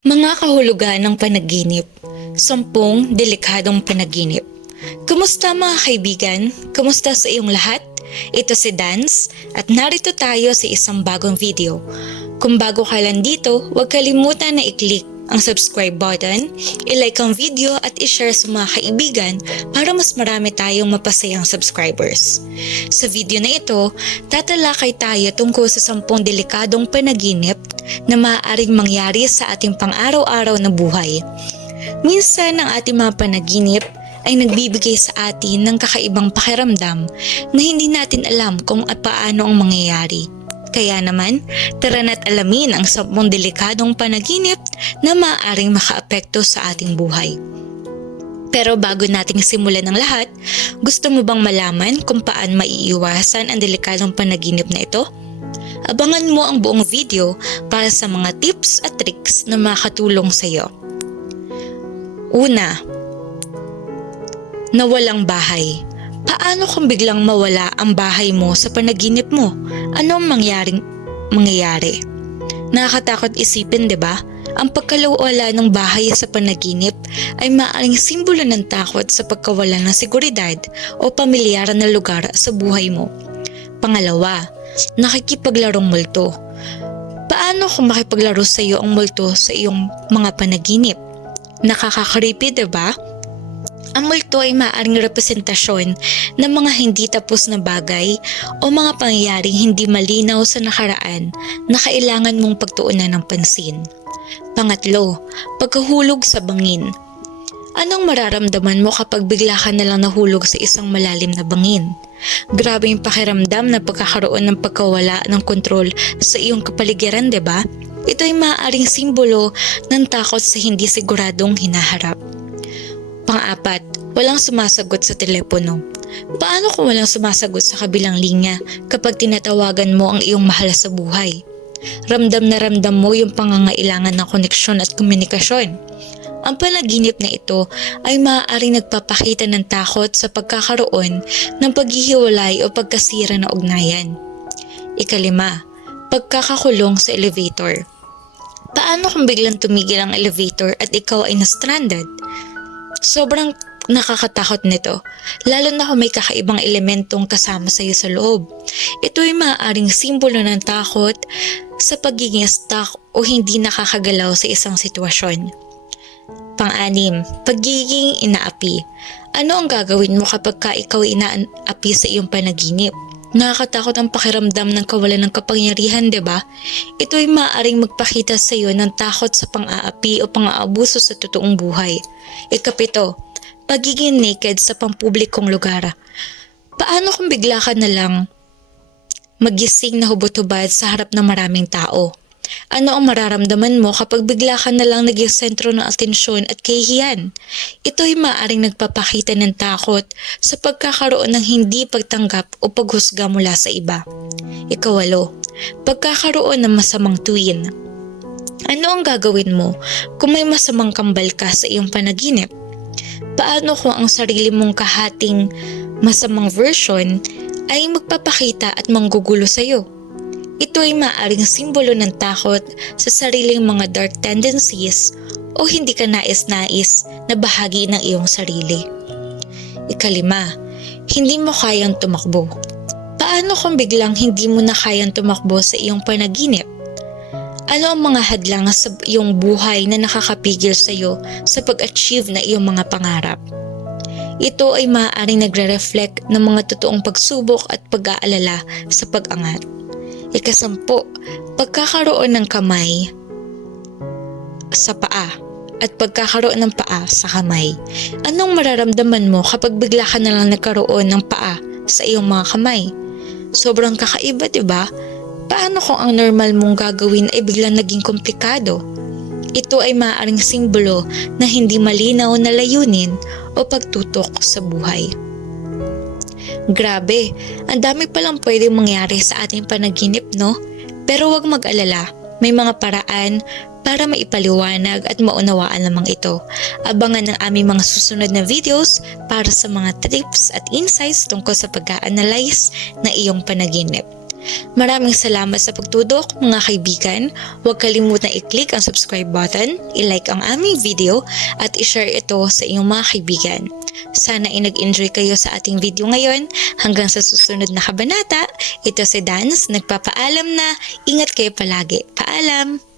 Mga kahulugan ng panaginip, 10 delikadong panaginip. Kumusta mga kaibigan? Kumusta sa iyong lahat? Ito si Dance at narito tayo sa isang bagong video. Kung bago ka lang dito, huwag kalimutan na i-click ang subscribe button, i-like ang video at i-share sa mga kaibigan para mas marami tayong mapasayang subscribers. Sa video na ito, tatalakay tayo tungkol sa 10 delikadong panaginip na maaaring mangyari sa ating pang-araw-araw na buhay. Minsan ang ating mga panaginip ay nagbibigay sa atin ng kakaibang pakiramdam na hindi natin alam kung paano ang mangyayari. Kaya naman, tara na't alamin ang 10 delikadong panaginip na maaaring makaapekto sa ating buhay. Pero bago nating simulan ang lahat, gusto mo bang malaman kung paano maiiwasan ang delikadong panaginip na ito? Abangan mo ang buong video para sa mga tips at tricks na makatulong sa iyo. Una, nawalang bahay. Paano kung biglang mawala ang bahay mo sa panaginip mo? Ano ang mangyayari? Nakakatakot isipin, 'di ba? Ang pagkawala ng bahay sa panaginip ay maaaring simbolo ng takot sa pagkawala ng seguridad o pamilyar na lugar sa buhay mo. Pangalawa, nakikipaglarong multo. Paano kung makipaglaro sa iyo ang multo sa iyong mga panaginip? Nakaka-creepy, 'di ba? Ang multo ay maaaring representasyon ng mga hindi tapos na bagay o mga pangyayaring hindi malinaw sa nakaraan na kailangan mong pagtuunan ng pansin. Pangatlo, pagkahulog sa bangin. Anong mararamdaman mo kapag bigla ka nalang nahulog sa isang malalim na bangin? Grabe yung pakiramdam na pagkakaroon ng pagkawala ng kontrol sa iyong kapaligiran, 'di ba? Ito ay maaaring simbolo ng takot sa hindi siguradong hinaharap. Pang-apat, walang sumasagot sa telepono. Paano kung walang sumasagot sa kabilang linya kapag tinatawagan mo ang iyong mahal sa buhay? Ramdam na ramdam mo yung pangangailangan ng koneksyon at komunikasyon. Ang panaginip na ito ay maaaring nagpapakita ng takot sa pagkakaroon ng paghihiwalay o pagkasira ng ugnayan. Ikalima, pagkakakulong sa elevator. Paano kung biglang tumigil ang elevator at ikaw ay na-stranded? Sobrang nakakatakot nito, lalo na kung may kakaibang elementong kasama sa iyo sa loob. Ito ay maaaring simbolo ng takot sa pagiging stuck o hindi nakakagalaw sa isang sitwasyon. Pang-anim, pagiging inaapi. Ano ang gagawin mo kapag ikaw ay inaapi sa iyong panaginip? Nakakatakot ang pakiramdam ng kawalan ng kapangyarihan, 'di ba? Ito ay maaaring magpakita sa iyo ng takot sa pang-aapi o pang-aabuso sa totoong buhay. Ikapito, pagiging naked sa pampublikong lugar. Paano kung bigla ka na lang magising na hubot-hubad sa harap ng maraming tao? Ano ang mararamdaman mo kapag bigla ka na lang naging sentro ng atensyon at kahihiyan? Ito ay maaaring nagpapakita ng takot sa pagkakaroon ng hindi pagtanggap o paghusga mula sa iba. Ikawalo, pagkakaroon ng masamang tuwin. Ano ang gagawin mo kung may masamang kambal ka sa iyong panaginip? Paano kung ang sarili mong kahating masamang version ay magpapakita at manggugulo sa iyo? Ito ay maaaring simbolo ng takot sa sariling mga dark tendencies o hindi ka nais-nais na bahagi ng iyong sarili. Ikalima, hindi mo kayang tumakbo. Paano kung biglang hindi mo na kayang tumakbo sa iyong panaginip? Ano ang mga hadlang sa iyong buhay na nakakapigil sa iyo sa pag-achieve na iyong mga pangarap? Ito ay maaaring nagre-reflect ng mga totoong pagsubok at pag-aalala sa pag-angat. Ikasampu, pagkakaroon ng kamay sa paa at pagkakaroon ng paa sa kamay. Anong mararamdaman mo kapag bigla ka na lang nagkaroon ng paa sa iyong mga kamay? Sobrang kakaiba, 'di ba? Paano kung ang normal mong gagawin ay biglang naging komplikado? Ito ay maaaring simbolo na hindi malinaw na layunin o pagtutok sa buhay. Grabe, ang dami palang pwedeng mangyari sa ating panaginip, no? Pero huwag mag-alala, may mga paraan para maipaliwanag at maunawaan lamang ito. Abangan ang aming mga susunod na videos para sa mga tips at insights tungkol sa pag-a-analyze na iyong panaginip. Maraming salamat sa pagtudok mga kaibigan. Huwag kalimutang i-click ang subscribe button, i-like ang aming video at i-share ito sa inyong mga kaibigan. Sana ay nag-enjoy kayo sa ating video ngayon. Hanggang sa susunod na kabanata, ito si Dance, nagpapaalam na ingat kayo palagi. Paalam!